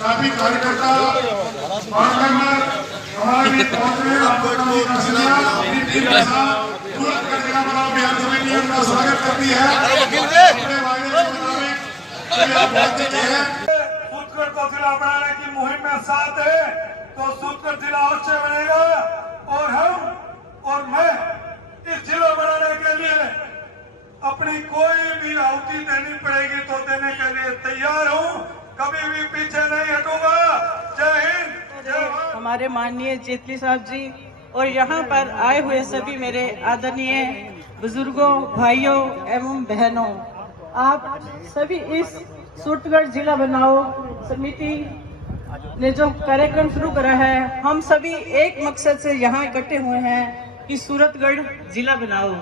काफी कार्यकर्ता हमारे अभियान समिति उनका स्वागत करती है। सूतगढ़ को जिला बनाने की मुहिम में साथ है तो सूतगढ़ जिला अवश्य बनेगा और हम और मैं इस जिला बनाने के लिए अपनी कोई भी आहुति देनी पड़ेगी तो देने के लिए तैयार हूँ, कभी भी पीछे नहीं हटूंगा। जय हिंद, जय भारत। हमारे माननीय जेटली साहब जी और यहाँ पर आए हुए सभी मेरे आदरणीय बुजुर्गों, भाइयों एवं बहनों, आप सभी इस सूतगढ़ जिला बनाओ समिति ने जो कार्यक्रम शुरू करा है, हम सभी एक मकसद से यहाँ इकट्ठे हुए हैं कि सूरतगढ़ जिला बनाओ।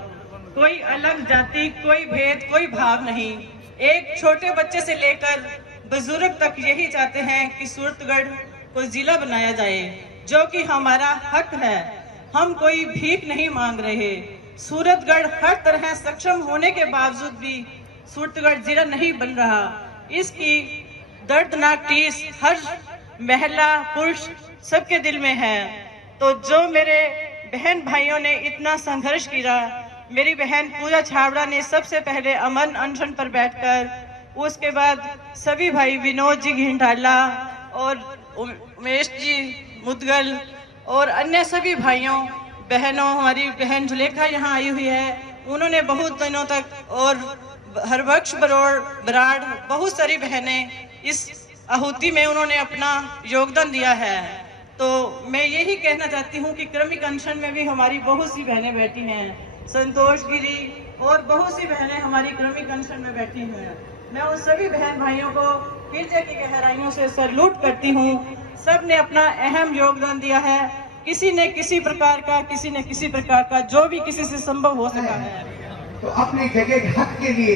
कोई अलग जाति, कोई भेद, कोई भाव नहीं, एक छोटे बच्चे से लेकर बुजुर्ग तक यही चाहते हैं कि सूरतगढ़ को जिला बनाया जाए, जो कि हमारा हक है। हम कोई भीख नहीं मांग रहे। सूरतगढ़ हर तरह सक्षम होने के बावजूद भी सूरतगढ़ जिला नहीं बन रहा। इसकी दर्दनाक टीस हर महिला पुरुष सबके दिल में है। तो जो मेरे बहन भाइयों ने इतना संघर्ष किया, मेरी बहन पूजा छाबड़ा ने सबसे पहले अमन अनशन पर बैठकर, उसके बाद सभी भाई विनोद जी घिंडाला और उमेश जी मुदगल और अन्य सभी भाइयों बहनों, हमारी बहन जुलेखा यहाँ आई हुई है, उन्होंने बहुत दिनों तक, और हरबख्श बराड़, बहुत सारी बहनें इस आहुति में उन्होंने अपना योगदान दिया है। तो मैं यही कहना चाहती हूँ कि क्रमिक अनशन में भी हमारी बहुत सी बहनें बैठी हैं, संतोष गिरी और बहुत सी बहनें हमारी क्रमिक अनशन में बैठी हैं। मैं उन सभी बहन भाइयों को हृदय की गहराइयों से सैल्यूट करती हूँ। सब ने अपना अहम योगदान दिया है, किसी ने किसी प्रकार का, किसी ने किसी प्रकार का, जो भी किसी से संभव हो सका है। तो अपनी जगह के हक के लिए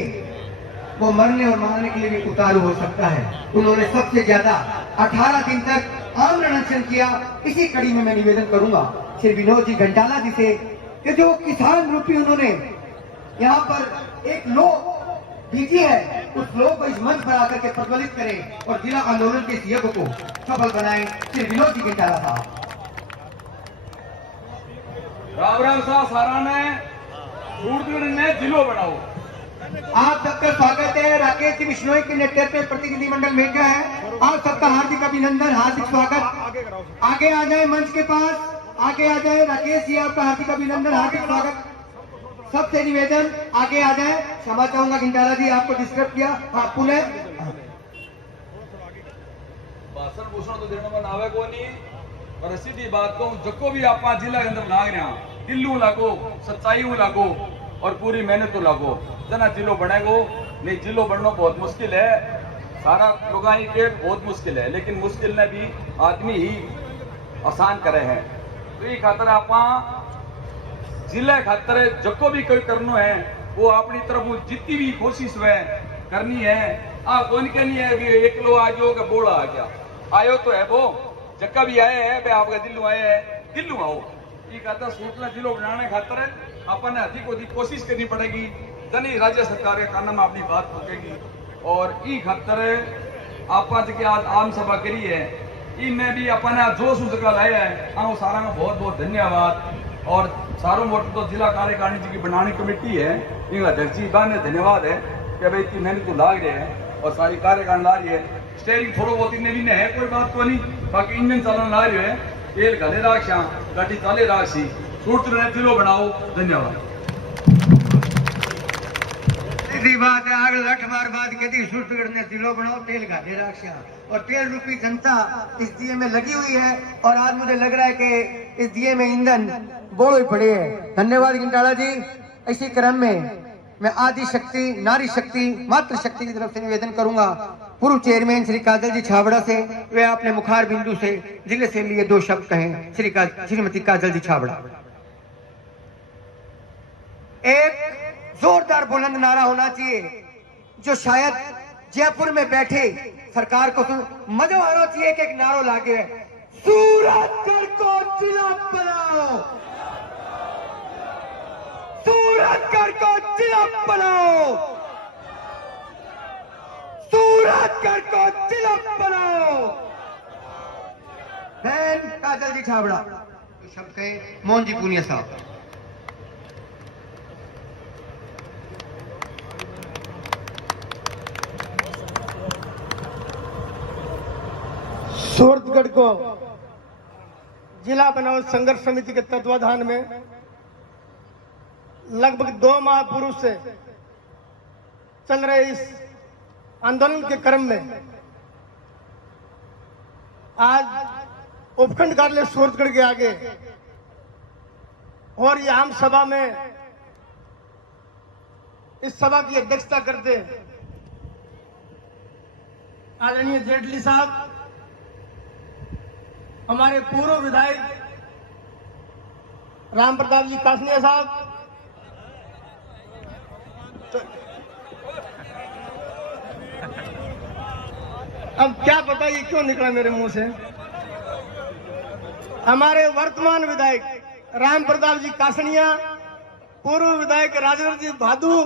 वो मरने और मारने के लिए भी उतारू हो सकता है। उन्होंने सबसे ज्यादा 18 दिन तक आमरण अनशन किया। इसी कड़ी में मैं निवेदन करूंगा श्री विनोद जी घंटाला जी से कि जो किसान रूपी उन्होंने यहाँ पर एक लो भेजी है, उस लो को इस मंच पर आकर के प्रज्वलित करें और जिला आंदोलन के इस यज्ञ को सफल बनाएं। श्री विनोद जी घंटाला साहब। राम साहब सारा ने सूरतगढ़ ने जिलो बनाओ। आप सबका स्वागत है। राकेश जी बिश्नोई के नेतृत्व में प्रतिनिधिमंडल भेजा है। आप सबका हार्दिक अभिनंदन, हार्दिक स्वागत। आगे आ जाए, मंच के पास आगे आ जाए। राकेश जी आपका हार्दिक अभिनंदन, हार्दिक स्वागत। सबसे निवेदन आगे आ जाए। क्षमा चाहूंगा घंटाला जी, आपको डिस्टर्ब किया। हाँ, पुनः भाषण भूषण तो देने में आवे को नहीं, पर सीधी बात को जको भी आप जिला के अंदर लाग रहे हैं, दिल्लू लागो, सच्चाई लागो और पूरी मेहनत लागो, जना जिलो बनेगो। नहीं जिलो बनना बहुत मुश्किल है, सारा लोग के बहुत मुश्किल है, लेकिन मुश्किल ने भी आदमी ही आसान करे हैं। तो ये खातर आप जिले खातर जको भी कोई करना है वो अपनी तरफ जितनी भी कोशिश है करनी है। कौन के नहीं है कि एक लो आ जाओ का बोला आ गया, आयो तो है वो जक्का भी आए है, आपका दिल्लू आए है, दिल्लू आओ। ये कहता सूचना जिलो बनाने खातर अपन अधिक अधिक कोशिश करनी पड़ेगी, तनी राज्य सरकार के कानून में अपनी बात पहुंचेगी। और ई खातर आप आज आम सभा करी है, इनमें भी अपन जोश उसका लाया है, आओ सारा में बहुत बहुत धन्यवाद। और सारों मोट तो जिला कार्यकारिणी जी की बनानी कमेटी है, इनका अध्यक्ष जी ने धन्यवाद है कि भाई इतनी मेहनत तो लाग रहे हैं और सारी कार्यकारिणी ला रही है। स्टेरिंग थोड़ा बहुत इन्हें भी है, कोई बात तो नहीं, बाकी इंजन चालन ला रही है, तेल घले राक्षा गाड़ी चाले राक्षी सूरतगढ़ जिलो बनाओ। धन्यवाद। सीधी बात है, आग लठ बार बात कहती सूरतगढ़ ने जिलो बनाओ, तेल घाटे राक्षा। और तेल रूपी जनता इस दिए में लगी हुई है और आज मुझे लग रहा है कि इस दिए में ईंधन बोलो ही पड़े है। धन्यवाद घंटाला जी। इसी क्रम में मैं आदि शक्ति, नारी शक्ति, मातृ शक्ति की तरफ से निवेदन करूंगा पूर्व चेयरमैन श्री काजल जी छाबड़ा से, वे अपने मुखार बिंदु से जिले से लिए 2 शब्द कहें। श्रीमती काजल जी छाबड़ा। एक जोरदार बुलंद नारा होना चाहिए जो शायद जयपुर में बैठे सरकार को मजा आना चाहिए कि एक नारा लागे, सूरतगढ़ को जिला बनाओ, सूरतगढ़ को जिला बनाओ, सूरतगढ़ को जिला बनाओ। बहन काजल जी छाबड़ा। तो शब्द कहे मोहन जी पूनिया साहब। सूरतगढ़ को जिला बनाओ संघर्ष समिति के तत्वाधान में लगभग 2 माह पूर्व से चल रहे इस आंदोलन के क्रम में आज उपखंड कार्यालय सूरतगढ़ के आगे और ये आम सभा में इस सभा की अध्यक्षता करते आदरणीय जेटली साहब, हमारे पूर्व विधायक राम प्रताप जी कासनिया साहब, अब क्या पता ये क्यों निकला मेरे मुंह से। हमारे वर्तमान विधायक राम प्रताप जी कासनिया, पूर्व विधायक राजेंद्र जी भादू,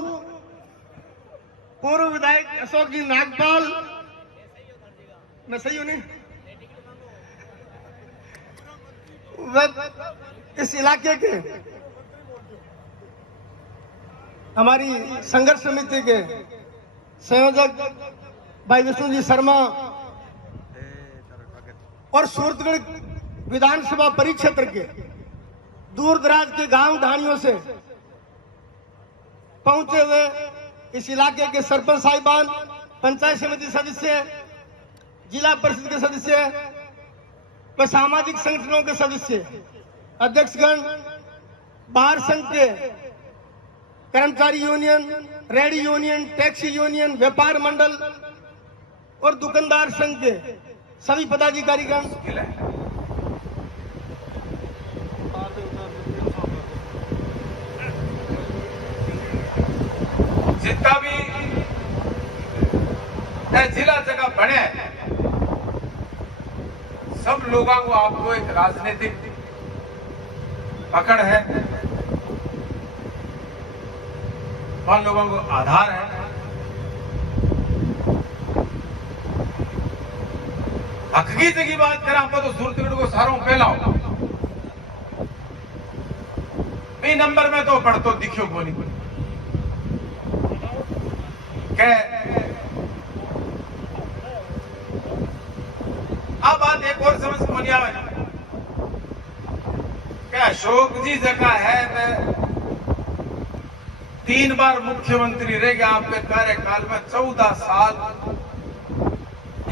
पूर्व विधायक अशोक जी नागपाल, मैं सही हूं नहीं? वह इस इलाके के हमारी संघर्ष समिति के संयोजक भाई विष्णु जी शर्मा और सूरतगढ़ विधानसभा परिक्षेत्र के दूर दराज के गांव ढाणियों से पहुंचे हुए इस इलाके के सरपंच साहिबान, पंचायत समिति सदस्य, जिला परिषद के सदस्य व सामाजिक संगठनों के सदस्य, अध्यक्षगण, बाहर संघ के कर्मचारी union, ready union, taxi union, व्यापार मंडल और दुकानदार संघ के सभी पदाधिकारीगण, जितना भी जिला जगह बने, सब लोगों को आपको एक राजनीतिक पकड़ है, वहां लोगों को आधार है। हकीकत की बात करें आपको तो सूरतगढ़ को सारों पहला हो नंबर में तो पढ़ तो दिखियो को नहीं अब बात एक और समझ को नहीं आवे क्या अशोक जी जगह है, मैं 3 बार मुख्यमंत्री रह गया आपके कार्यकाल में, 14 साल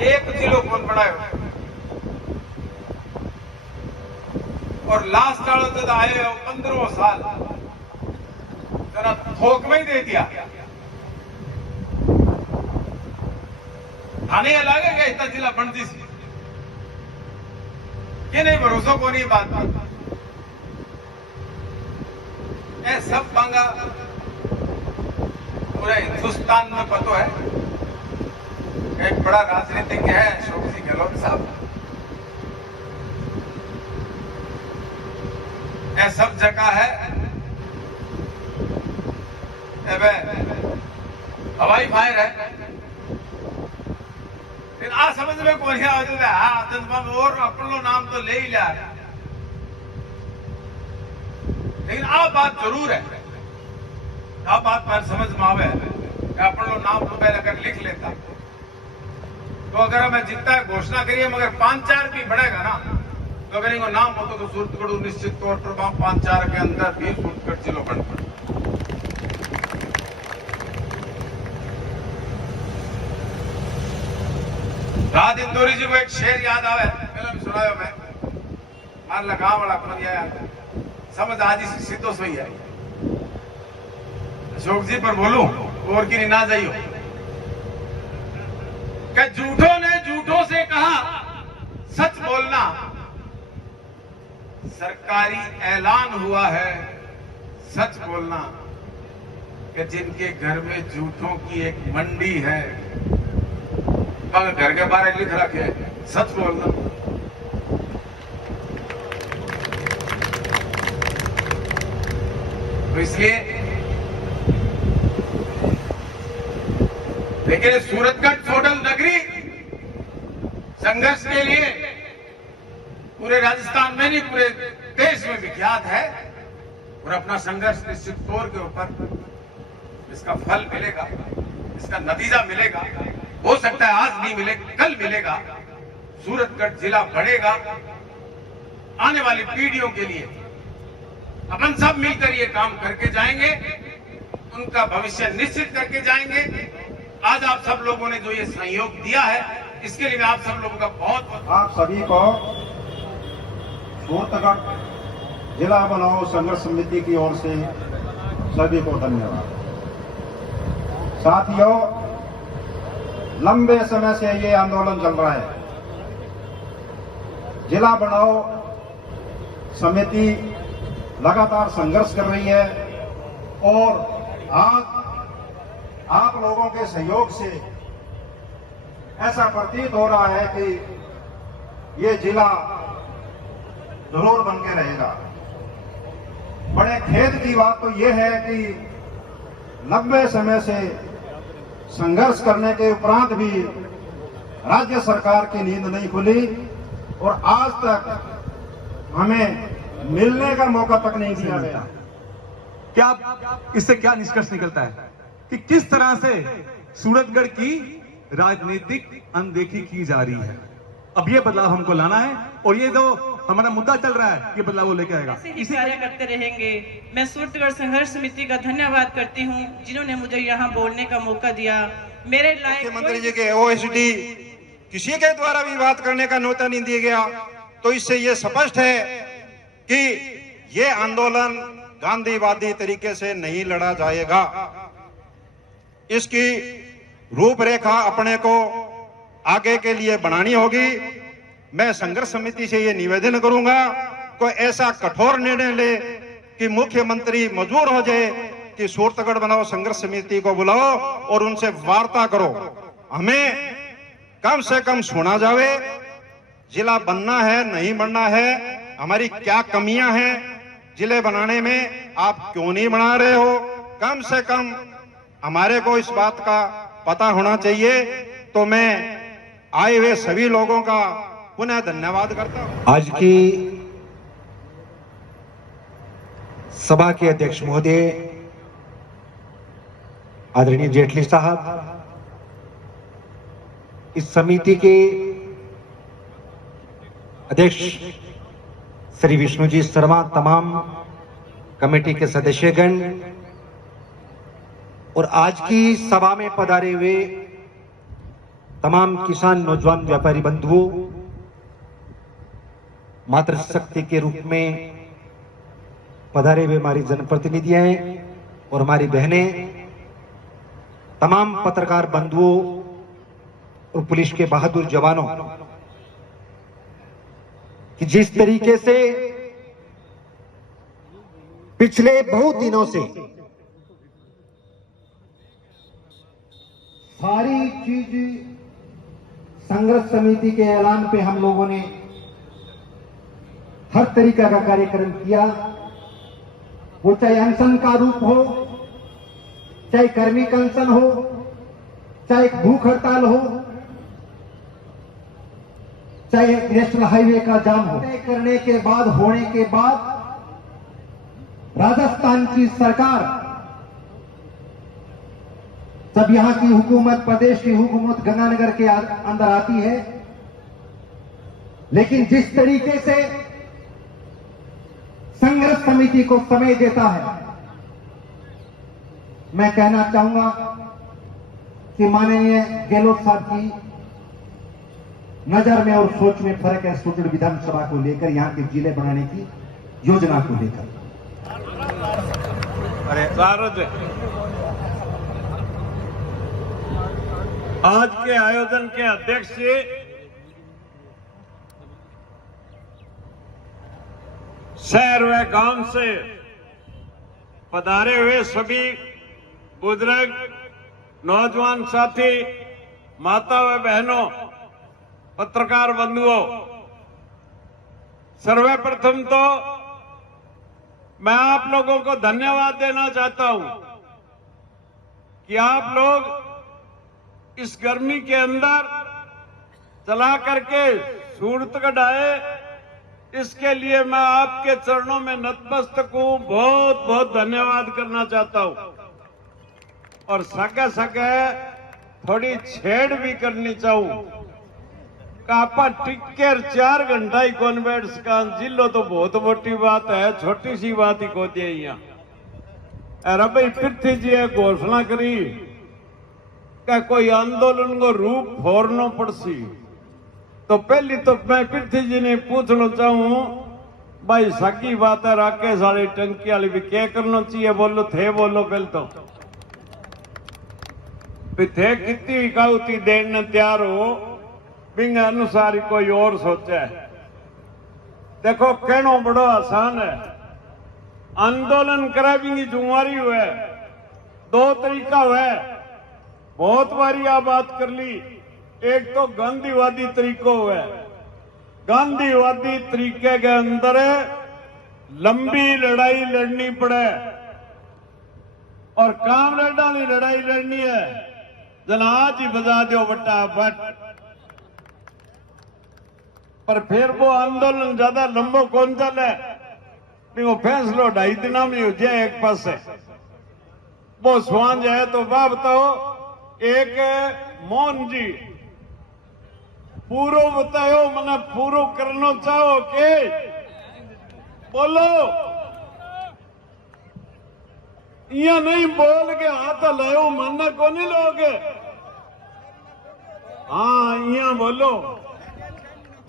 एक जिलो कौन बनायो और लास्ट वालों जब आए हो 15 साल जरा थोक में ही दे दिया। थाने लगेगा इतना जिला बनती सी कि नहीं, भरोसा को नहीं बात ए सब मांगा पूरे हिंदुस्तान में पता है। एक बड़ा राजनीतिज्ञ है अशोक जी गहलोत साहब, ये सब जगह है हवाई फायर है, लेकिन आ समझ में कौन और अपनो नाम तो ले ही लिया, लेकिन आ बात जरूर है, आ बात पर समझ में आवे अपनो नाम तो पहले अगर लिख लेता तो अगर मैं जितना घोषणा करिए मगर 5-4 भी बढ़ेगा ना तो अगर इनको नाम होता तो सूरतगढ़ निश्चित तौर पर 5-4 के अंदर भी सूरतगढ़ जिलो बन पड़े। राज इंदौरी जी को एक शेर याद आवे, फिल्म सुनायो मैं मान लगा वाला समझ आज ही सीधो सही है। अशोक जी पर बोलूं और की ना जाइयो कि झूठों ने झूठों से कहा सच बोलना। सरकारी ऐलान हुआ है सच बोलना कि जिनके घर में झूठों की एक मंडी है, घर के बाहर लिख रखे सच बोलना। तो इसलिए लेकिन सूरतगढ़ टोटल नगरी संघर्ष के लिए पूरे राजस्थान में नहीं पूरे देश में विख्यात है और अपना संघर्ष निश्चित तौर के ऊपर इसका फल मिलेगा, इसका नतीजा मिलेगा। हो सकता है आज नहीं मिले, कल मिलेगा। सूरतगढ़ जिला बढ़ेगा। आने वाली पीढ़ियों के लिए अपन सब मिलकर ये काम करके जाएंगे, उनका भविष्य निश्चित करके जाएंगे। आज आप सब लोगों ने जो ये सहयोग दिया है, इसके लिए मैं आप सब लोगों का बहुत आप सभी को सूरतगढ़ जिला बनाओ संघर्ष समिति की ओर से सभी को धन्यवाद। साथियों, लंबे समय से ये आंदोलन चल रहा है। जिला बनाओ समिति लगातार संघर्ष कर रही है और आज आप लोगों के सहयोग से ऐसा प्रतीत हो रहा है कि ये जिला जरूर बन के रहेगा। बड़े खेद की बात तो ये है कि लंबे समय से संघर्ष करने के उपरांत भी राज्य सरकार की नींद नहीं खुली और आज तक हमें मिलने का मौका तक नहीं दिया गया। क्या इससे क्या निष्कर्ष निकलता है कि किस तरह से सूरतगढ़ की राजनीतिक अनदेखी की जा रही है? अब ये बदलाव हमको लाना है और ये जो हमारा मुद्दा चल रहा है ये बदलाव वो लेके आएगा। ऐसे ही कार्य करते रहेंगे। मैं सूरतगढ़ संघर्ष समिति का धन्यवाद करती हूँ जिन्होंने मुझे यहाँ बोलने का मौका दिया। मेरे लायक मुख्यमंत्री जी के ओएसडी किसी के द्वारा भी बात करने का न्योता नहीं दिया गया, तो इससे ये स्पष्ट है कि ये आंदोलन गांधीवादी तरीके से नहीं लड़ा जाएगा। इसकी रूपरेखा अपने को आगे के लिए बनानी होगी। मैं संघर्ष समिति से ये निवेदन करूंगा कोई ऐसा कठोर निर्णय ले कि मुख्यमंत्री मजबूर हो जाए कि सूरतगढ़ बनाओ संघर्ष समिति को बुलाओ और उनसे वार्ता करो। हमें कम से कम सुना जावे, जिला बनना है नहीं बनना है, हमारी क्या कमियां हैं जिले बनाने में, आप क्यों नहीं बना रहे हो, कम से कम हमारे को इस बात का पता होना चाहिए। तो मैं आए हुए सभी लोगों का पुनः धन्यवाद करता हूं। आज की सभा के अध्यक्ष महोदय आदरणीय जेटली साहब, इस समिति के अध्यक्ष श्री विष्णुजी शर्मा, तमाम कमेटी के सदस्यगण और आज की सभा में पधारे हुए तमाम किसान नौजवान व्यापारी बंधुओं, मातृशक्ति के रूप में पधारे हुए हमारी जनप्रतिनिधियां और हमारी बहनें, तमाम पत्रकार बंधुओं और पुलिस के बहादुर जवानों, कि जिस तरीके से पिछले बहुत दिनों से सारी चीज संघर्ष समिति के ऐलान पे हम लोगों ने हर तरीका का कार्यक्रम किया, वो चाहे अनशन का रूप हो, चाहे कर्मी का अनशन हो, चाहे भूख हड़ताल हो, चाहे नेशनल हाईवे का जाम हो। तय करने के बाद, होने के बाद राजस्थान की सरकार जब यहां की हुकूमत, प्रदेश की हुकूमत गंगानगर के अंदर आती है, लेकिन जिस तरीके से संघर्ष समिति को समय देता है, मैं कहना चाहूंगा कि माननीय गहलोत साहब की नजर में और सोच में फर्क है सूरतगढ़ विधानसभा को लेकर, यहां के जिले बनाने की योजना को लेकर। सारज आज के आयोजन के अध्यक्ष शहर व गांव से पधारे हुए सभी बुजुर्ग नौजवान साथी, माता व बहनों, पत्रकार बंधुओं, सर्वप्रथम तो मैं आप लोगों को धन्यवाद देना चाहता हूं कि आप लोग इस गर्मी के अंदर चला करके सूरतगढ़ आए। इसके लिए मैं आपके चरणों में नतमस्तक हूं, बहुत बहुत धन्यवाद करना चाहता हूं। और सके सके थोड़ी छेड़ भी करनी चाहूं कापा टिक्कर 4 घंटा ही कौन बैठ सका जिलो तो बहुत मोटी बात है, छोटी सी बात ही को दिया यहाँ। अरे भाई पृथ्वी जी ने घोषणा करी कि कोई आंदोलन को रूप फोड़ना पड़सी, तो पहली तो मैं पृथ्वी जी ने पूछना चाहूं भाई सकी बात है, राकेश वाली टंकी वाली भी क्या करना चाहिए, बोलो थे बोलो पहले तो थे कितनी काउती देने तैयार हो बिंग अनुसार ही कोई और सोचा है। देखो कहना बड़ो आसान है, आंदोलन करे भी जुम्मेवारी हुए 2 तरीका हुआ। बहुत बारी आ बात कर ली। एक तो गांधीवादी तरीको हुआ। गांधीवादी तरीके के अंदर लंबी लड़ाई लड़नी पड़े और कामरेड वाली लड़ाई लड़नी है, जनाज ही बजा दो बट्टा बट। पर फिर वो आंदोलन ज्यादा लंबो कौन चले, वो फैसलो 2.5 दिन में हो जाए एक पास से वो स्वान जाए। तो वाह बताओ, एक मोहन जी पूरो बताओ मैंने पूरो करना चाहो के बोलो, या नहीं बोल के हाथ लाओ मानना को नहीं लोगे। हाँ या बोलो,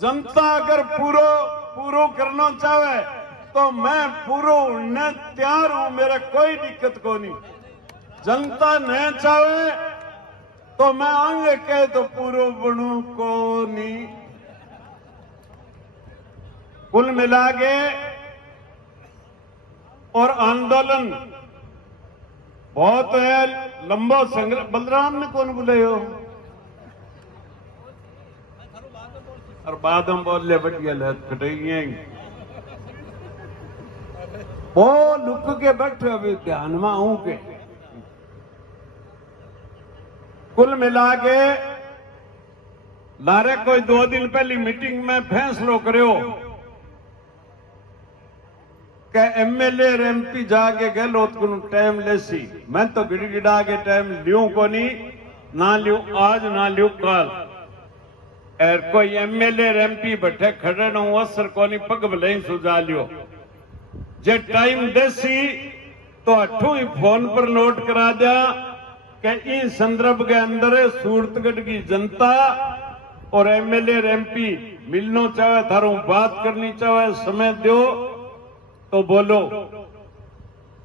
जनता अगर पूरो करना चाहे तो मैं पूरो उड़ने तैयार हूं, मेरा कोई दिक्कत को नहीं। जनता नहीं चाहे तो मैं आगे कहे तो पूरो बनू को नहीं। कुल मिला के और आंदोलन बहुत है लंबा संग्राम। बलराम ने कौन बुलाए हो और बाद हम बोल ले बढ़िया लहत कटेगी वो लुक के बैठे अभी ध्यान में आऊं के। कुल मिला के लारे कोई 2 दिन पहली मीटिंग में फैसलो करो कि एमएलए और एमपी जाके गहलोत को टाइम लेसी। मैं तो गिड़गिड़ा के टाइम लियो को नहीं, ना लियो आज ना लियो कल। और कोई एमएलए और एमपी बैठे खड़े न असर को नहीं, पग भले ही सुझा लियो। जे टाइम देसी तो अठू ही फोन पर नोट करा दिया कि इस संदर्भ के अंदर सूरतगढ़ की जनता और एमएलए और एमपी मिलना चाहे, थारों बात करनी चाहे, समय दो तो बोलो।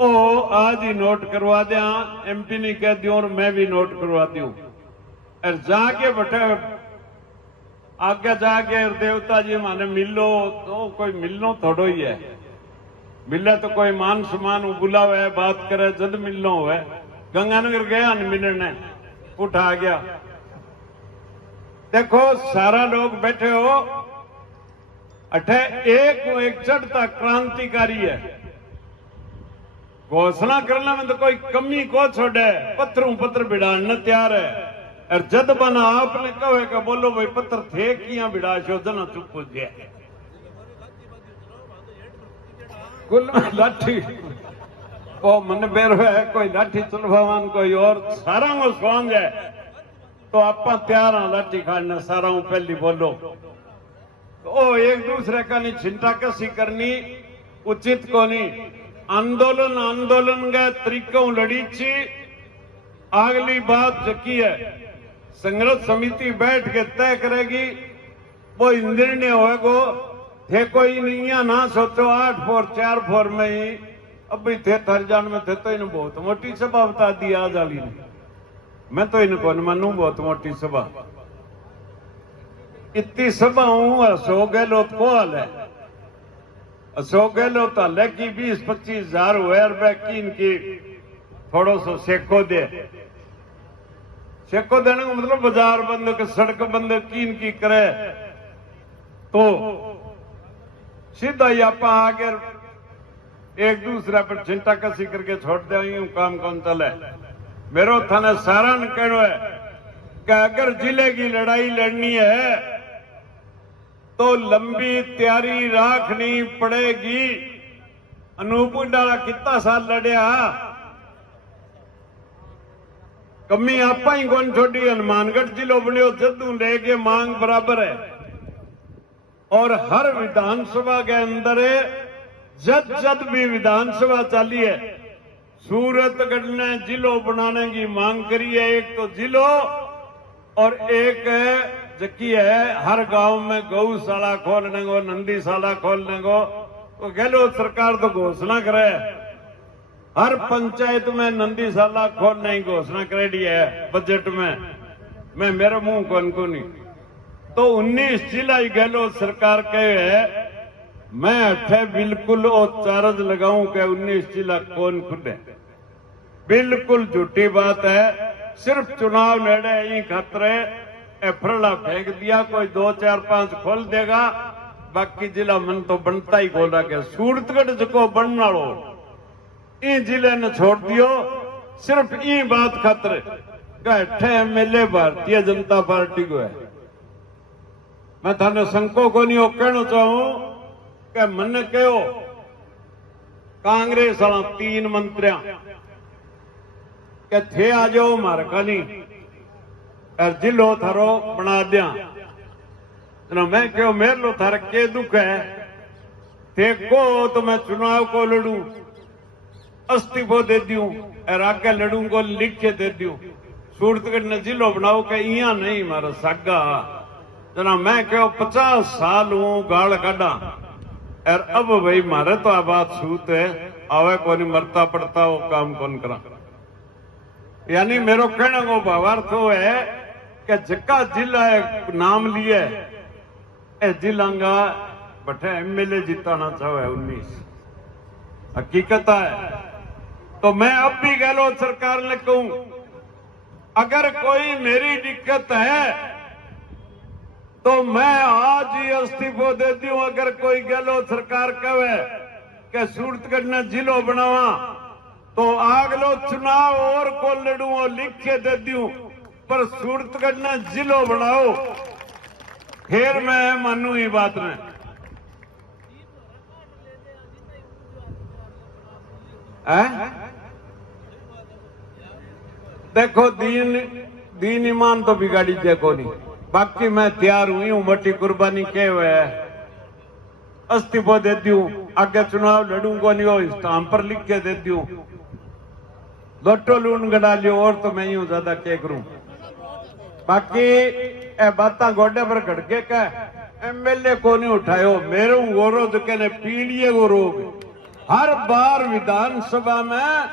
ओ आज ही नोट करवा दिया, एमपी ने कह दियो और मैं भी नोट करवा दूं। और जाके बैठे आगे जाके देवता जी माने मिलो, तो कोई मिलनो थोड़ो ही है। मिले तो कोई मान सम्मान बुलावे बात करे, जद मिलनो हुए। गंगानगर गया न मिलने, उठा गया। देखो सारा लोग बैठे हो, अठे एक चढ़ता क्रांतिकारी है। घोषणा करने में तो कोई कमी को छोड़े, पत्थरों पत्थर बिड़ाने तैयार है। और जद बना आपने कहे कि बोलो भाई पत्थर थे किया बिड़ा शो, जना चुप हो गया। कुल लाठी ओ मन बेर है, कोई लाठी चलवान कोई और सारा को स्वांग है, तो आप तैयार हाँ लाठी खाने सारा पहली बोलो। तो एक दूसरे का नहीं चिंता कसी करनी उचित को नहीं। आंदोलन के तरीकों लड़ी छी। अगली बात जकी है संघर्ष समिति बैठ के तय करेगी, वो निर्णय होगा। थे कोई नहीं है ना सोचो 8 4 में ही अब भी थे थर जान में थे तो इन बहुत मोटी सभा बता दी आज वाली ने। मैं तो इनको मानू बहुत मोटी सभा। इतनी सभा हूं अशोक गहलोत को हाल है। अशोक गहलोत हाल है कि 20-25 हजार हुए रुपए की इनकी थोड़ो सो सेको दे। सेको देने का मतलब बाजार बंद के सड़क बंद की इनकी करे तो सीधा ही आप आगे एक दूसरे पर चिंता कसी करके छोड़ दे यूं काम कौन चले। मेरो थाने सारा न कहना है कि अगर जिले की लड़ाई लड़नी है तो लंबी तैयारी रखनी पड़ेगी। अनूप डाला कितना साल लड़िया कमी आपा ही कौन छोड़ी। हनुमानगढ़ जिलो बनियो जदू लेके मांग बराबर है और हर विधानसभा के अंदर जद जद भी विधानसभा चाली है सूरतगढ़ ने जिलो बनाने की मांग करी है। एक तो जिलो और एक जकी है हर गांव में गौशाला खोलने को नंदीशाला खोलने को। तो गहलोत सरकार तो घोषणा करे हर पंचायत में नंदीशाला खोलने की घोषणा करेगी है बजट में। मैं मेरे मुंह को नहीं तो 19 जिला गहलोत सरकार के है। मैं अठे बिल्कुल वो चार्ज लगाऊं कि 19 जिला कौन खुले। बिल्कुल झूठी बात है। सिर्फ चुनाव नेड़े ही खतरे फरला फेंक दिया कोई 2, 4, 5 खोल देगा बाकी जिला मन तो बनता ही खोल रहा। सूरतगढ़ जो बनना लो इन जिले ने छोड़ दियो सिर्फ ई बात खतरे अठे MLA भारतीय जनता पार्टी को है। मैं थाने संको को नहीं कहना चाहूं कि मन कहो कांग्रेस वाला 3 मंत्रिया के थे आ जाओ मार खानी और जिलो थारो बना दिया। मैं क्यों मेरे लो थारे के दुख है थे को तो मैं चुनाव को लड़ू अस्तीफो दे दूं और आगे लड़ू को लिख के दे दूं। सूरतगढ़ ने जिलो बनाओ के इया नहीं मारा सागा जना। मैं क्यों 50 साल हूं गाल काढ़ा और अब भाई मारे तो आ बात सूत है आवे कोनी मरता पड़ता वो काम कौन करा। यानी मेरो कहने को भावार्थ है कि जक्का जिला नाम लिए ए जिला का बठे MLA जिताना चाहे 19 हकीकत है। तो मैं अब भी गहलोत सरकार ने कहूं अगर कोई मेरी दिक्कत है तो मैं आज ही अस्तीफो दे दूं। अगर कोई गहलोत सरकार कहे कि सूरतगढ़ ने जिलो बनावा तो आगलो चुनाव और को लड़ू और लिख के दे दूं पर सूरतगढ़ ने जिलो बनाओ फिर मैं मानू ही बात में। देखो दीन ईमान तो बिगाड़ी देखो नहीं बाकी मैं तैयार हुई हूं मोटी कुर्बानी के हुए अस्तीफो दे दूं। आगे चुनाव लड़ूंगा नहीं हो स्टाम्प पर लिख के दे दूं। लोटो लून गड़ा लियो और तो मैं यूं ज्यादा क्या करूं। बाकी ए बात गोडे पर घड़के का MLA को नहीं उठायो मेरे गोरो जो कहने पीड़िए को रोग हर बार विधानसभा में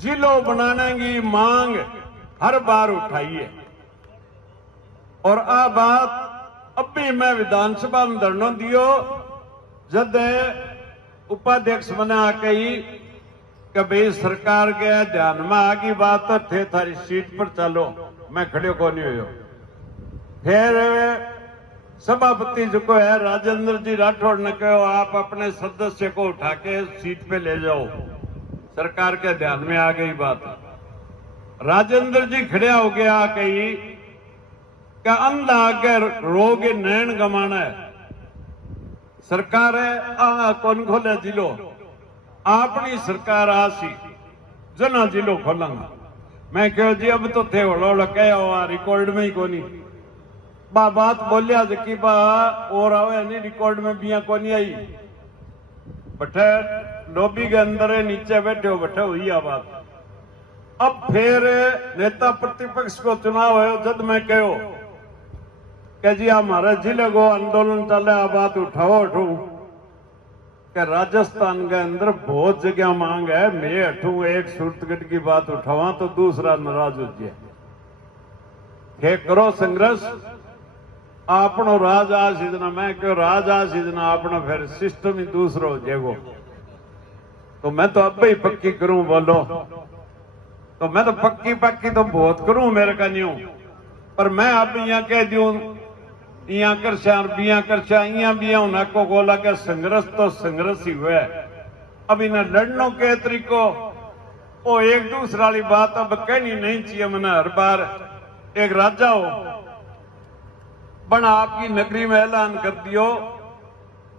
जिलो बनाने की मांग हर बार उठाई है और आ बात अब भी मैं विधानसभा में धरना दियो जब उपाध्यक्ष बने आके ही कि भाई सरकार के ध्यान में आगी बात तो थे थारी सीट पर चलो। मैं खड़े को नहीं हो। फिर सभापति जो को है राजेंद्र जी राठौड़ ने कहो आप अपने सदस्य को उठा के सीट पे ले जाओ। सरकार के ध्यान में आ गई बात। राजेंद्र जी खड़े हो गया कही क्या अंधा आगे रोग नैन गमाना है। सरकार है कौन खोले जिलो अपनी सरकार आसी जना जिलो खोलेंगा। मैं कहो जी अब तो थे हड़ोड़ कह रिकॉर्ड में ही कोनी बात बोलिया जकी बा और आवे नहीं रिकॉर्ड में बिया कोनी आई बठे लॉबी के अंदर नीचे बैठे हो बैठे हुई आ बात। अब फिर नेता प्रतिपक्ष को चुनाव है जब मैं कहो कि जी हमारे जिले को आंदोलन चले आ बात उठाओ उठू कि राजस्थान के अंदर बहुत जगह मांग है, मैं हटू एक सूरतगढ़ की बात उठावा तो दूसरा नाराज हो जाए। हे करो संघर्ष, आपनो राज आ सीजना, मैं क्यों राज आ सीजना, अपना फिर सिस्टम ही दूसरा हो जाएगो। तो मैं तो अब ही पक्की करूं, बोलो तो मैं तो पक्की तो बहुत करूं, मेरे का नहीं हूं, पर मैं अब यहाँ कह दूं इं करशा बिया करशा इं बिया होना को बोला के संघर्ष तो संघर्ष ही हुआ। अब इन्हें लड़नों के तरीको वो एक दूसरा वाली बात अब कहनी नहीं चाहिए। मैंने हर बार एक राजा हो बना आपकी नगरी में ऐलान कर दियो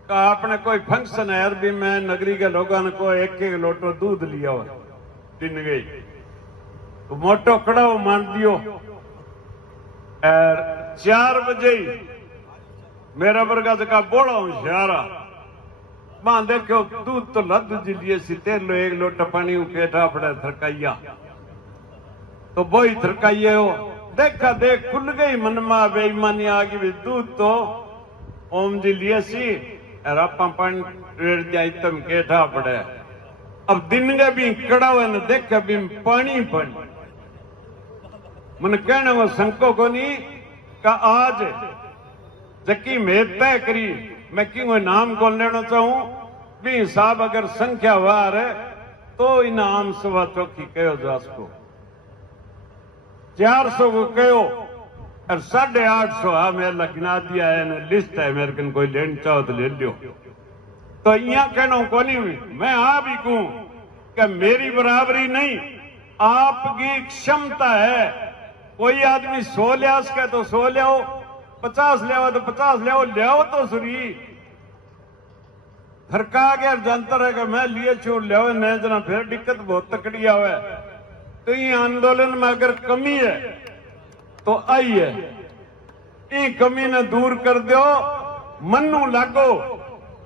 कि आपने कोई फंक्शन है, अरबी में नगरी के लोगों को एक लोटो दूध लिया हो, दिन गई तो मोटो कड़ा हो मान दियो। 4 बजे ही मेरा वर्गा का बोला होशियारा वहां देखो दूध तो लद जिलिए सी, तेलो 1 लोटा पानी उकेठा पड़े थरकाइया, तो वो ही थरकाइये हो देखा देख खुल गई मन में बेईमानी आ गई, दूध तो ओम जी लिए सी और आपा पानी रेड़ दिया इतम केठा पड़े। अब दिन के भी कड़ा हुआ न देख भी पानी पानी मन कहने वो संको को नहीं का आज जकी में तय करी मैं क्यों नाम को लेना चाहूं भी हिसाब अगर संख्या वार है तो इनाम सवा चौकी कहो जास को 400 को कहो और 850 हाँ मेरा गिना दिया है लिस्ट है, मेरे कन कोई लेन चाहो तो ले लियो। तो यहाँ कहना को नहीं मैं आ भी कहूं कि मेरी बराबरी नहीं, आपकी क्षमता है। कोई आदमी 100 लिया उसका तो 100 ले आओ, 50 ले आओ तो 50 ले आओ, ले आओ तो सुरी थरका गया जानता रहेगा मैं लिए छोड़ ले आओ नहीं जना फिर दिक्कत बहुत तकड़ी आवे। तो ये आंदोलन में अगर कमी है तो आई है, ये कमी ने दूर कर दो, मनु लागो।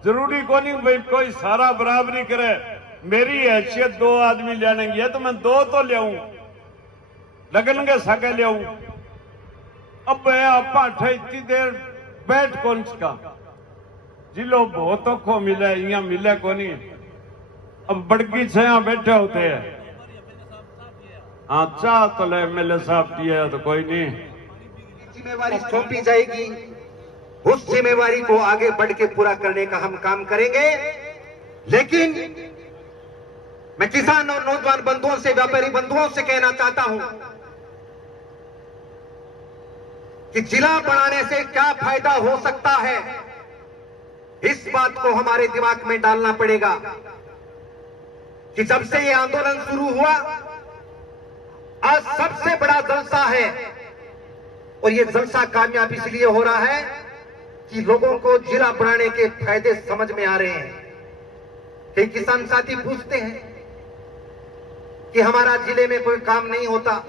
जरूरी को नहीं भाई कोई सारा बराबरी करे, मेरी हैसियत 2 आदमी लेने तो मैं 2 तो ले आऊं, लगन के सके ले आऊं। अब आपा इतनी देर बैठ कौन का जिलो बहुत औखो मिले, यहाँ मिले को नहीं। अब बड़की से यहाँ बैठे होते हैं, हाँ चाह तो ले एमएलए साहब दिए तो कोई नहीं। जिम्मेवारी सौंपी जाएगी, उस जिम्मेवारी को आगे बढ़ के पूरा करने का हम काम करेंगे। लेकिन मैं किसान और नौजवान बंधुओं से, व्यापारी बंधुओं से कहना चाहता हूं कि जिला बनाने से क्या फायदा हो सकता है, इस बात को हमारे दिमाग में डालना पड़ेगा कि जब से ये आंदोलन शुरू हुआ आज सबसे बड़ा जलसा है, और ये जलसा कामयाब इसलिए हो रहा है कि लोगों को जिला बनाने के फायदे समझ में आ रहे हैं। कई किसान साथी पूछते हैं कि हमारा जिले में कोई काम नहीं होता,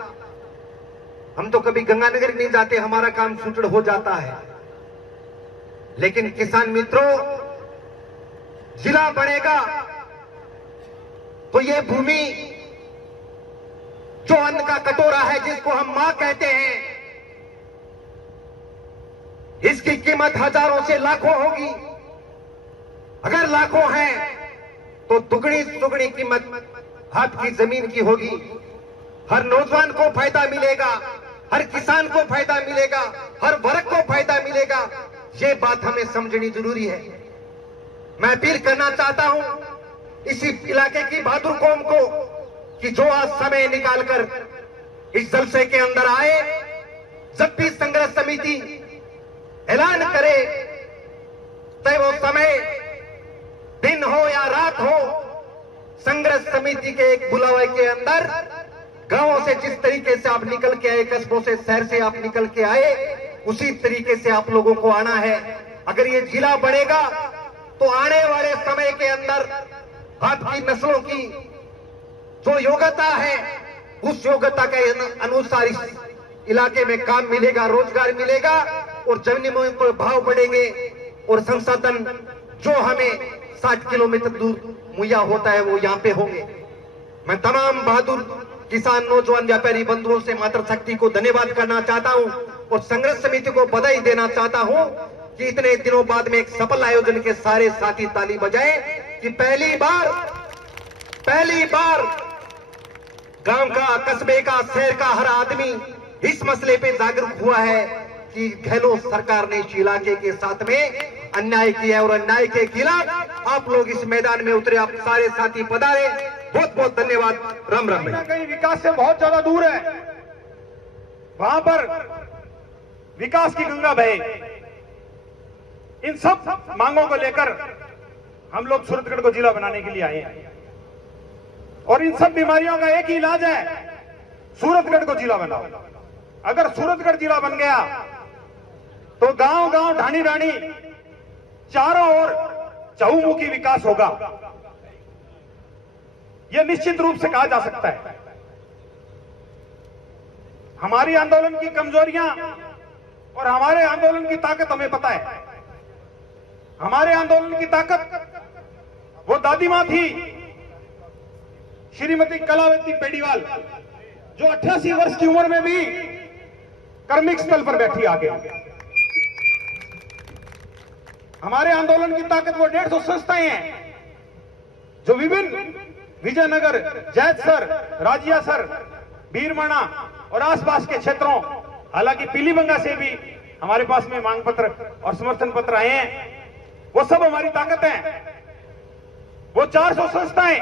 हम तो कभी गंगानगर नहीं जाते, हमारा काम सुचड़ हो जाता है। लेकिन किसान मित्रों, जिला बढ़ेगा तो ये भूमि जो अन्न का कटोरा है जिसको हम मां कहते हैं, इसकी कीमत हजारों से लाखों होगी। अगर लाखों है तो दुगनी दुगनी कीमत हाथ की जमीन की होगी। हर नौजवान को फायदा मिलेगा, हर किसान को फायदा मिलेगा, हर वर्ग को फायदा मिलेगा। ये बात हमें समझनी जरूरी है। मैं अपील करना चाहता हूं इसी इलाके की बहादुर कौम को कि जो आज समय निकालकर इस जलसे के अंदर आए, जब भी संघर्ष समिति ऐलान करे, चाहे वो समय दिन हो या रात हो, संघर्ष समिति के एक बुलावे के अंदर गांवों से जिस तरीके से आप निकल के आए, कस्बों से, शहर से आप निकल के आए, उसी तरीके से आप लोगों को आना है। अगर ये जिला बढ़ेगा तो आने वाले समय के अंदर आपकी नस्लों की जो योग्यता है, उस योग्यता के अनुसार इस इलाके में काम मिलेगा, रोजगार मिलेगा, और जमीनों के भाव बढ़ेंगे, और संसाधन जो हमें 60 किलोमीटर दूर मुहैया होता है वो यहाँ पे होंगे। मैं तमाम बहादुर किसान, नौजवान, व्यापारी बंधुओं से मातृशक्ति को धन्यवाद करना चाहता हूं और संघर्ष समिति को बधाई देना चाहता हूं कि इतने दिनों बाद में एक सफल आयोजन के सारे साथी ताली बजाएं। कि पहली बार गांव का, कस्बे का, शहर का हर आदमी इस मसले पे जागरूक हुआ है कि गहलोत सरकार ने इस इलाके के साथ में अन्याय किया है और अन्याय के खिलाफ आप लोग इस मैदान में उतरे, आप सारे साथी पधारे। बहुत बहुत धन्यवाद। राम राम। कहीं विकास से बहुत ज्यादा दूर है, वहां पर विकास की गंगा बहे। इन सब मांगों को लेकर हम लोग सूरतगढ़ को जिला बनाने के लिए आए हैं और इन सब बीमारियों का एक ही इलाज है, सूरतगढ़ को जिला बनाओ। अगर सूरतगढ़ जिला बन गया तो गांव गांव, ढाणी ढाणी, चारों ओर चहुमुखी विकास होगा। यह निश्चित रूप से कहा जा सकता है। हमारी आंदोलन की कमजोरियां और हमारे आंदोलन की ताकत हमें पता है। हमारे आंदोलन की ताकत वो दादी मां थी, श्रीमती कलावती पेड़ीवाल, जो 88 वर्ष की उम्र में भी कर्मिक स्थल पर बैठी आगे। हमारे आंदोलन की ताकत वो 150 संस्थाएं हैं जो विभिन्न विजयनगर, जैतसर, राजियासर, बीरमाणा और आसपास के क्षेत्रों, हालांकि पीलीबंगा से भी हमारे पास में मांग पत्र और समर्थन पत्र आए हैं, वो सब हमारी ताकत है। वो 400 संस्थाएं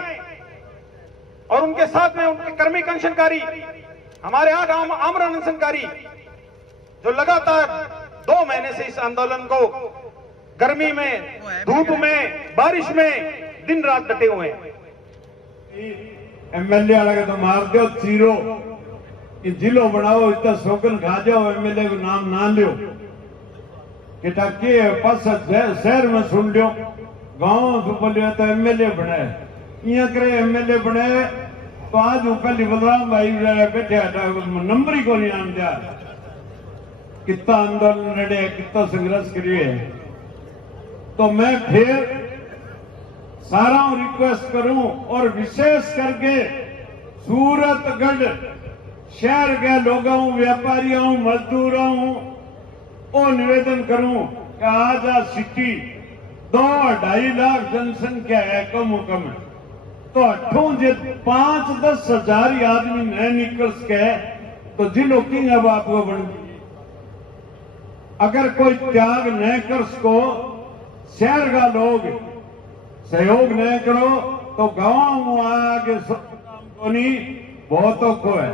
और उनके साथ में उनके कर्मिक अनशनकारी, हमारे 8 आमरण अनशनकारी, जो लगातार 2 महीने से इस आंदोलन को गर्मी में, धूप में, बारिश में दिन रात डटे हुए हैं। एमएलए वाला के तो मार दो चीरो, जिलो बनाओ, इतना शौकन खा जाओ, एमएलए को नाम ना लियो कि टाके पास शहर में सुन लियो, गांव सुपलियो तो एमएलए बनाए, यहाँ करे एमएलए बनाए तो आज पहली बलराम भाई बैठे नंबर ही को नहीं आन दिया। कितना आंदोलन लड़े, कितना संघर्ष करिए। तो मैं फिर सारा रिक्वेस्ट करूं और विशेष करके सूरतगढ़ शहर के लोगों, व्यापारियों, मजदूरों को निवेदन करूं कि आज आ सिटी 2-2.5 लाख जनसंख्या है, कम कम है, तो 5-10 हजार आदमी न निकल सके तो जिलो की अब आपको बन गई। अगर कोई त्याग न कर सको, शहर का लोग सहयोग न करो तो गांव आगे काम को नहीं, बहुत औखो है।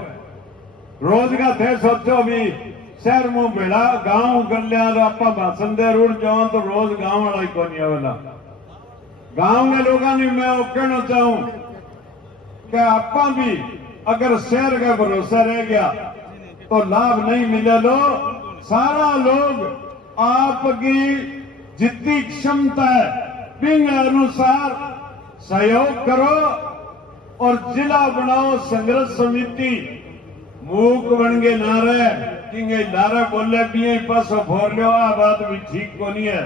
रोजगार थे सोचो भी शहर में बेड़ा गांव कर लिया तो आप भाषण दे रुड़ जाओ तो रोज गांव वाला ही को नहीं आवेला। गांव के लोगों ने मैं कहना चाहूं कि आप भी अगर शहर का भरोसा रह गया तो लाभ नहीं मिले। लो सारा लोग आपकी जितनी क्षमता है पिंग अनुसार सहयोग करो और जिला बनाओ। संघर्ष समिति मूक बन के ना रहे कि लारा बोले भी पास भोर लो, आ बात भी ठीक को नहीं है।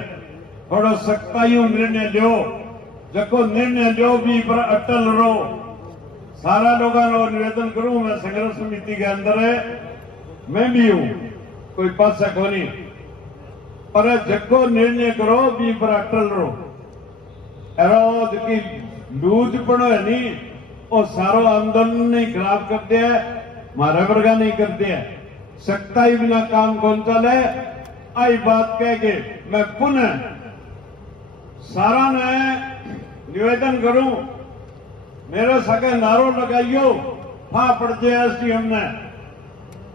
थोड़ा सख्ताई निर्णय लो, जको निर्णय लो भी पर अटल रहो। सारा लोगों को निवेदन करूं, मैं संघर्ष समिति के अंदर है, मैं भी हूं, कोई पासा को नहीं, पर जको निर्णय करो भी पर अटल रहो। एरो की लूज पड़ो है नहीं, और सारो आंदोलन नहीं खराब करते हैं, मारा वर्गा नहीं करते हैं। सख्ताई बिना काम कौन चले, आई बात कह के मैं पुनः सारा ने निवेदन करूं, मेरे सके नारो लगाइयो, हाँ पड़ जाए एसडीएम ने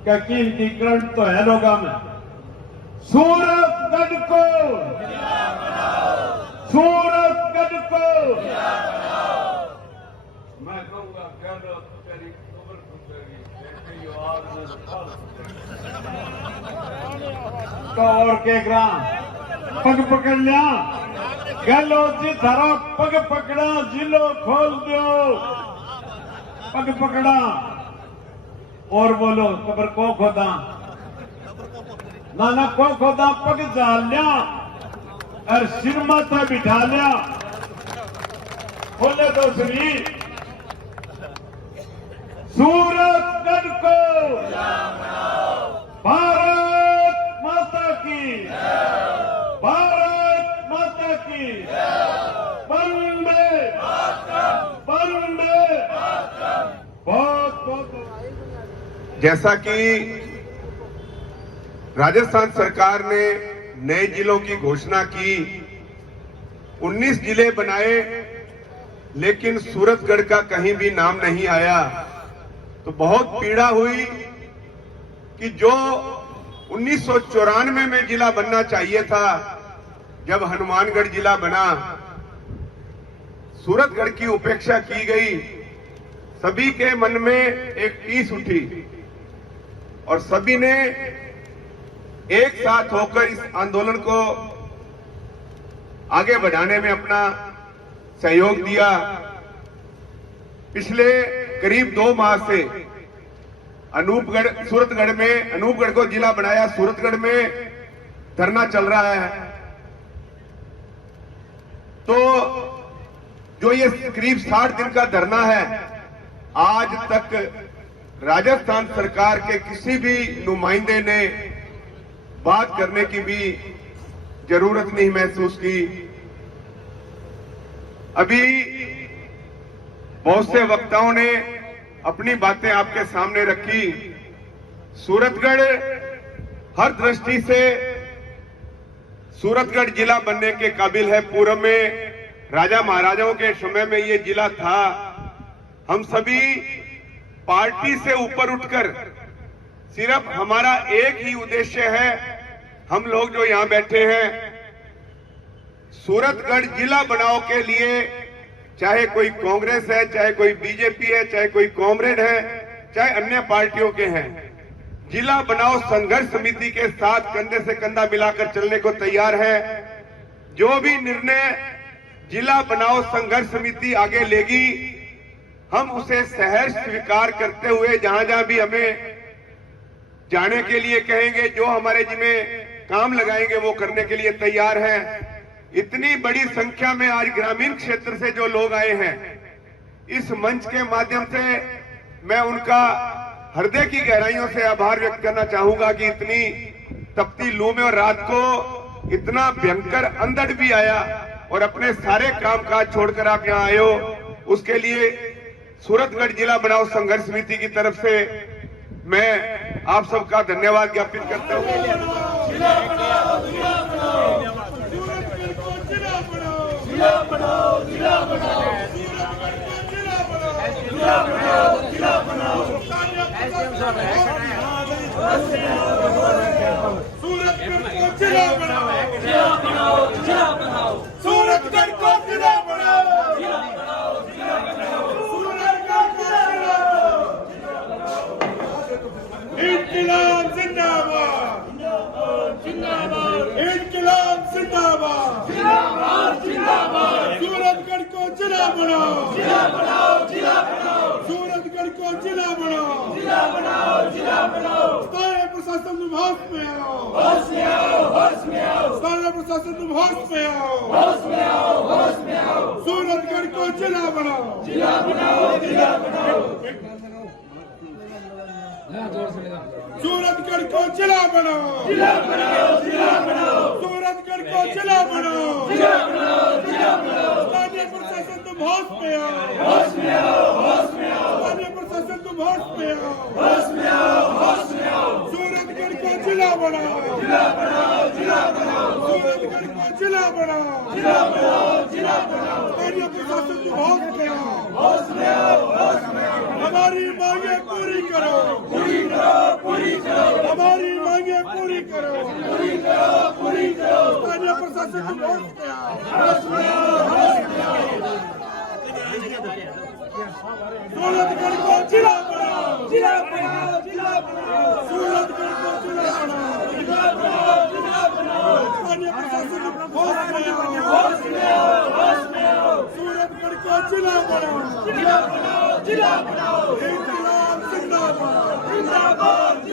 की करंट तो है लोगा में। सूरतगढ़ को, सूरतगढ़ को मैं कहूंगा तो और के ग्राम पग पकड़ लिया, गहलोत जी थारा पग पकड़ा, जिलो खोल दो, पग पकड़ा और बोलो कबर को खोदा, नाना को खोदा, पग जाल लिया और सिर माथा बिठा लिया, बोले तो शरीर। सूरतगढ़ को भारत माता की, भारत माता की, वंदे जैसा कि राजस्थान सरकार ने नए जिलों की घोषणा की, 19 जिले बनाए, लेकिन सूरतगढ़ का कहीं भी नाम नहीं आया, तो बहुत पीड़ा हुई कि जो 1994 में जिला बनना चाहिए था, जब हनुमानगढ़ जिला बना, सूरतगढ़ की उपेक्षा की गई। सभी के मन में एक टीस उठी और सभी ने एक साथ होकर इस आंदोलन को आगे बढ़ाने में अपना सहयोग दिया। पिछले करीब 2 माह से सूरतगढ़ में अनूपगढ़ को जिला बनाया, सूरतगढ़ में धरना चल रहा है। तो जो ये करीब 60 दिन का धरना है, आज तक राजस्थान सरकार के किसी भी नुमाइंदे ने बात करने की भी जरूरत नहीं महसूस की। अभी बहुत से वक्ताओं ने अपनी बातें आपके सामने रखी। सूरतगढ़ हर दृष्टि से सूरतगढ़ जिला बनने के काबिल है। पूर्व में राजा महाराजाओं के समय में ये जिला था। हम सभी पार्टी से ऊपर उठकर सिर्फ हमारा एक ही उद्देश्य है, हम लोग जो यहां बैठे हैं, सूरतगढ़ जिला बनाओ के लिए, चाहे कोई कांग्रेस है, चाहे कोई बीजेपी है, चाहे कोई कॉमरेड है, चाहे अन्य पार्टियों के हैं, जिला बनाओ संघर्ष समिति के साथ कंधे से कंधा मिलाकर चलने को तैयार है। जो भी निर्णय जिला बनाओ संघर्ष समिति आगे लेगी, हम उसे सहर्ष स्वीकार करते हुए जहां जहां भी हमें जाने के लिए कहेंगे, जो हमारे जिम्मे काम लगाएंगे, वो करने के लिए तैयार हैं। इतनी बड़ी संख्या में आज ग्रामीण क्षेत्र से जो लोग आए हैं, इस मंच के माध्यम से मैं उनका हृदय की गहराइयों से आभार व्यक्त करना चाहूंगा कि इतनी तपती लू में और रात को इतना भयंकर अंधड़ भी आया और अपने सारे कामकाज छोड़कर आप यहां आए हो। उसके लिए सूरतगढ़ जिला बनाओ संघर्ष समिति की तरफ से मैं आप सबका धन्यवाद ज्ञापित करता हूं। सूरतगढ़ को जिला बनाओ। इंकलाब जिंदाबाद, इंकलाब जिंदाबाद, सूरतगढ़ को जिला बनाओ, सूरतगढ़ को जिला बनाओ, स्थानीय प्रशासन विभाग में आओ, स्थानीय प्रशासन विभाग में आओ, सूरतगढ़ को जिला बनाओ। सूरतगढ़ को जिला बनाओ, सूरतगढ़ को जिला बनाओ, स्थानीय प्रशासन तो होश में आओ, स्थानीय प्रशासन तो होश में आओ, सूरतगढ़ को जिला बनाओ, सूरतगढ़ को जिला बनाओ, स्थानीय प्रशासन तो होश में आओ, हमारी मांगे पूरी करो, हमारी मांगे पूरी करो, स्थानीय प्रशासन को होश में आओ, सूरतगढ़ को जिला बनाओ, सूरतगढ़ को जिला बनाओ, स्थानीय प्रशासन को होश में आओ, सूरतगढ़ को जिला बनाओ, इंकलाब जिंदाबाद, इंकलाब जिंदाबाद,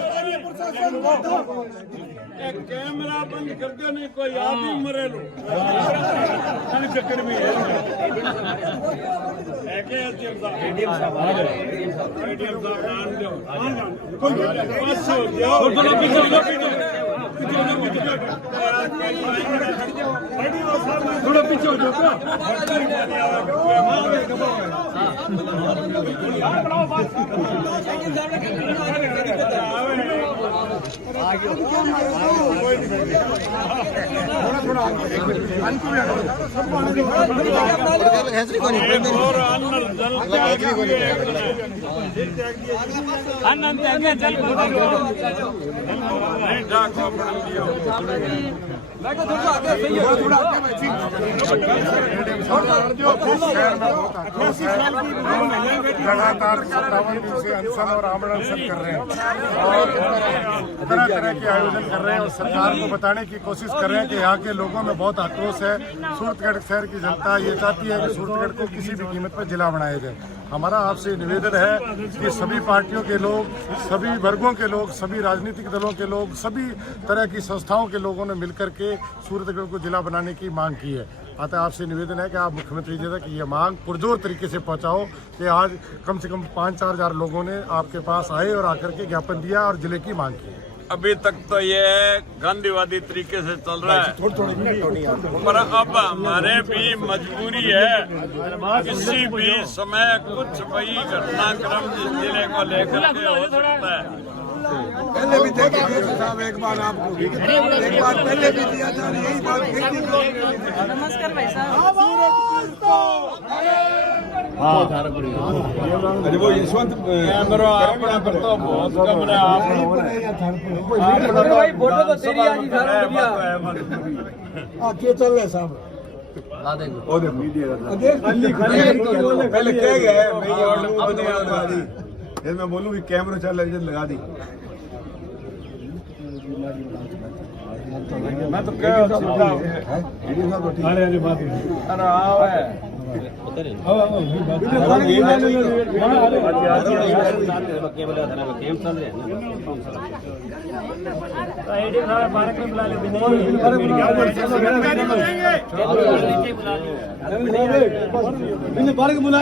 स्थानीय प्रशासन को कैमरा बंद कर दो, नहीं कोई आदमी मरे लो चक्कर में है। थोड़ा पीछे हो जाओ। लगातार 57 दिन से अनशन और आमरण अनशन कर रहे हैं और तरह तरह के आयोजन कर रहे हैं और सरकार को बताने की कोशिश कर रहे हैं कि यहाँ के लोगों में बहुत आक्रोश है। सूरतगढ़ शहर की जनता ये चाहती है कि सूरतगढ़ को किसी भी कीमत पर जिला बनाया जाए। हमारा आपसे निवेदन है कि सभी पार्टियों के लोग, सभी वर्गों के लोग, सभी राजनीतिक दलों के लोग, सभी तरह की संस्थाओं के लोगों ने मिलकर के सूरतगढ़ को जिला बनाने की मांग की है। अतः आपसे निवेदन है कि आप मुख्यमंत्री जी तक ये मांग पुरजोर तरीके से पहुंचाओ कि आज कम से कम 5-4 हजार लोगों ने आपके पास आए और आकर के ज्ञापन दिया और जिले की मांग की। अभी तक तो ये गांधीवादी तरीके से चल रहा है, पर अब हमारे भी मजबूरी है, किसी भी समय कुछ भी घटनाक्रम जिस जिले को लेकर के हो सकता है। पहले भी देखिए साहब, एक बार आपको एक बार पहले भी दिया था, यही बात नमस्कार भाई साहब। अरे वो यशवंत कैमरा अपना पर तो बहुत कम है। आप भाई फोटो तो तेरी आज ही चल रहे साहब। पहले क्या गया मैं बोलूँ कि कैमरा चल लगा दी। मैं तो कह अरे आओ है बुला